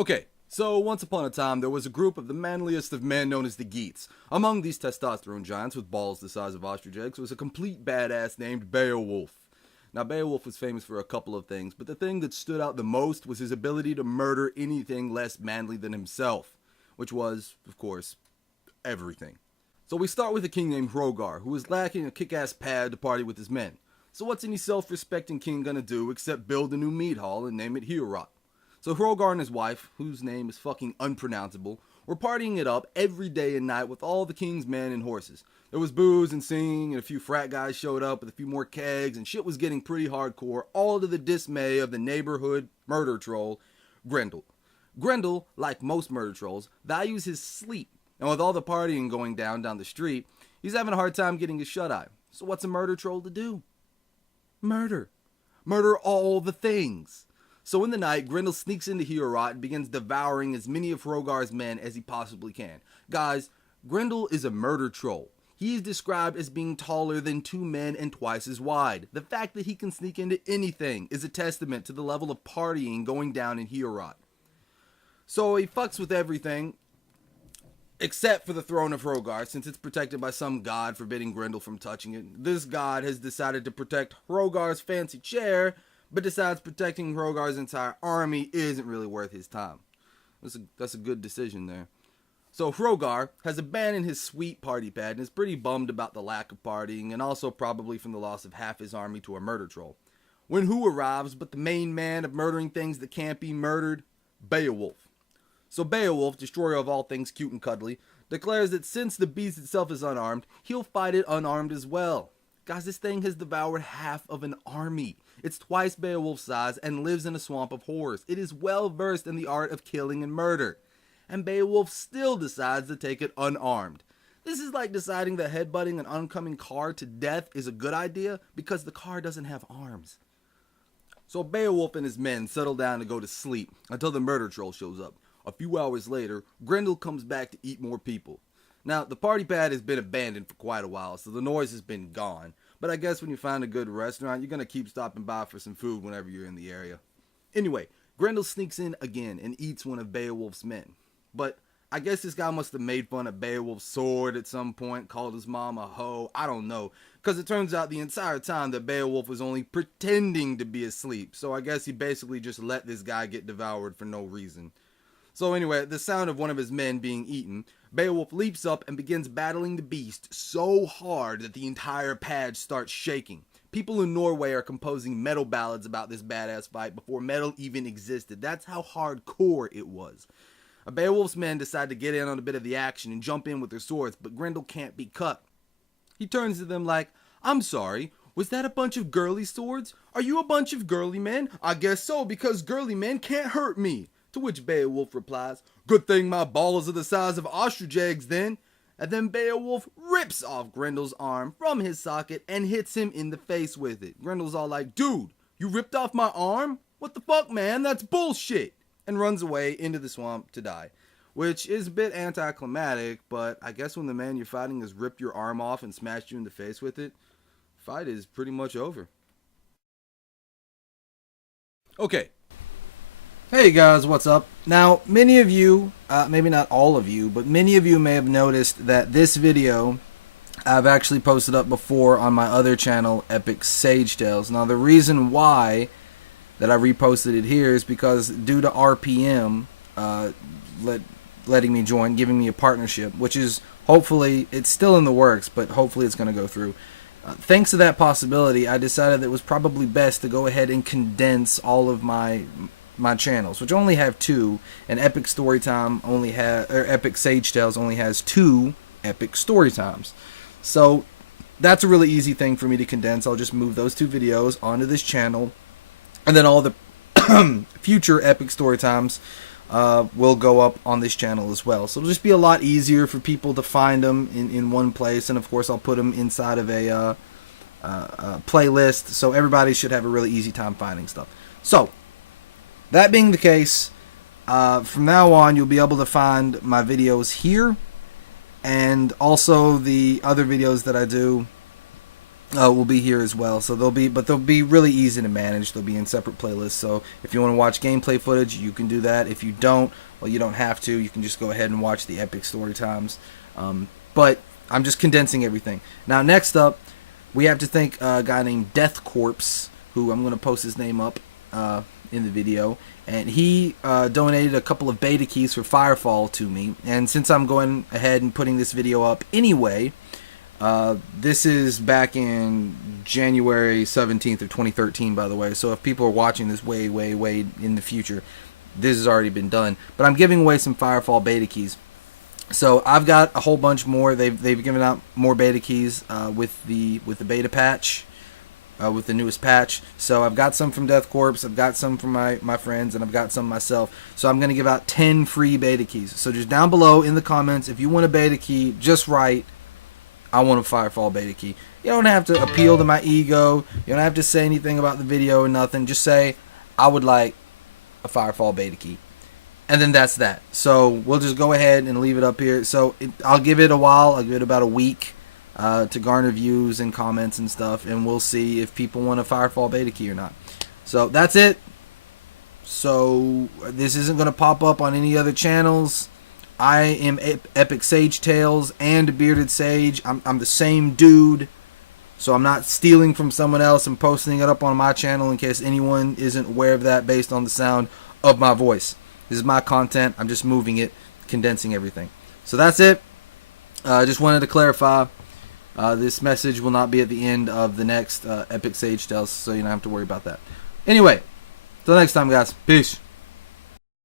Okay, so once upon a time there was a group of the manliest of men known as the Geats. Among these testosterone giants with balls the size of ostrich eggs was a complete badass named Beowulf. Now Beowulf was famous for a couple of things, but the thing that stood out the most was his ability to murder anything less manly than himself, which was, of course, everything. So we start with a king named Hrogar, who was lacking a kick-ass pad to party with his men. So what's any self-respecting king gonna do except build a new meat hall and name it Heorot? So Hrogar and his wife, whose name is fucking unpronounceable, were partying it up every day and night with all the king's men and horses. There was booze and singing, and a few frat guys showed up with a few more kegs, and shit was getting pretty hardcore, all to the dismay of the neighborhood murder troll, Grendel. Grendel, like most murder trolls, values his sleep, and with all the partying going down the street, he's having a hard time getting a shut-eye. So what's a murder troll to do? Murder. Murder all the things. So in the night, Grendel sneaks into Heorot and begins devouring as many of Hrogar's men as he possibly can. Guys, Grendel is a murder troll. He is described as being taller than 2 men and twice as wide. The fact that he can sneak into anything is a testament to the level of partying going down in Heorot. So he fucks with everything, except for the throne of Hrogar, since it's protected by some god forbidding Grendel from touching it. This god has decided to protect Hrogar's fancy chair, but decides protecting Hrogar's entire army isn't really worth his time. That's a good decision there. So Hrogar has abandoned his sweet party pad and is pretty bummed about the lack of partying, and also probably from the loss of half his army to a murder troll. When who arrives but the main man of murdering things that can't be murdered? Beowulf. So Beowulf, destroyer of all things cute and cuddly, declares that since the beast itself is unarmed, he'll fight it unarmed as well. Guys, this thing has devoured half of an army. It's twice Beowulf's size and lives in a swamp of horrors. It is well versed in the art of killing and murder. And Beowulf still decides to take it unarmed. This is like deciding that headbutting an oncoming car to death is a good idea because the car doesn't have arms. So Beowulf and his men settle down to go to sleep until the murder troll shows up. A few hours later, Grendel comes back to eat more people. Now, the party pad has been abandoned for quite a while, so the noise has been gone. But I guess when you find a good restaurant, you're going to keep stopping by for some food whenever you're in the area. Anyway, Grendel sneaks in again and eats one of Beowulf's men. But I guess this guy must have made fun of Beowulf's sword at some point, called his mom a hoe, I don't know. Because it turns out the entire time that Beowulf was only pretending to be asleep. So I guess he basically just let this guy get devoured for no reason. So anyway, at the sound of one of his men being eaten, Beowulf leaps up and begins battling the beast so hard that the entire pad starts shaking. People in Norway are composing metal ballads about this badass fight before metal even existed. That's how hardcore it was. Beowulf's men decide to get in on a bit of the action and jump in with their swords, but Grendel can't be cut. He turns to them like, "I'm sorry, was that a bunch of girly swords? Are you a bunch of girly men? I guess so, because girly men can't hurt me." To which Beowulf replies, "Good thing my balls are the size of ostrich eggs then." And then Beowulf rips off Grendel's arm from his socket and hits him in the face with it. Grendel's all like, "Dude, you ripped off my arm? What the fuck, man? That's bullshit." And runs away into the swamp to die. Which is a bit anticlimactic, but I guess when the man you're fighting has ripped your arm off and smashed you in the face with it, the fight is pretty much over. Okay. Hey guys, what's up? Now, many of you, maybe not all of you, but many of you may have noticed that this video I've actually posted up before on my other channel, ABeardedSage Tales. Now, the reason why that I reposted it here is because due to RPM letting me join, giving me a partnership, which is hopefully, it's still in the works, but hopefully it's going to go through. Thanks to that possibility, I decided that it was probably best to go ahead and condense all of my channels, which only have 2, and Epic Storytime only has, or ABeardedSage Tales only has 2 Epic Storytimes. So that's a really easy thing for me to condense. I'll just move those 2 videos onto this channel, and then all the future Epic Storytimes will go up on this channel as well. So it'll just be a lot easier for people to find them in one place, and of course I'll put them inside of a playlist, so everybody should have a really easy time finding stuff. So that being the case, from now on you'll be able to find my videos here, and also the other videos that I do will be here as well. So they'll be really easy to manage. They'll be in separate playlists. So if you want to watch gameplay footage, you can do that. If you don't, well, you don't have to. You can just go ahead and watch the epic story times. But I'm just condensing everything. Now, next up, we have to thank a guy named Death Corpse, who I'm going to post his name up in the video. And he donated a couple of beta keys for Firefall to me. And since I'm going ahead and putting this video up anyway, this is back in January 17th of 2013, by the way. So if people are watching this way in the future, this has already been done. But I'm giving away some Firefall beta keys. So I've got a whole bunch more. They've given out more beta keys with the beta patch, with the newest patch. So I've got some from Death Corpse, I've got some from my friends, and I've got some myself. So I'm going to give out 10 free beta keys. So just down below in the comments, if you want a beta key, just write, I want a Firefall beta key. You don't have to appeal to my ego. You don't have to say anything about the video or nothing. Just say, I would like a Firefall beta key. And then that's that. So we'll just go ahead and leave it up here. So I'll give it a while. I'll give it about a week to garner views and comments and stuff. And we'll see if people want a Firefall beta key or not. So that's it. So this isn't going to pop up on any other channels. I am Epic Sage Tales and Bearded Sage. I'm the same dude. So I'm not stealing from someone else and posting it up on my channel in case anyone isn't aware of that based on the sound of my voice. This is my content. I'm just moving it, condensing everything. So that's it. I just wanted to clarify. This message will not be at the end of the next Epic Sage Tales, so you don't have to worry about that. Anyway, till next time, guys. Peace.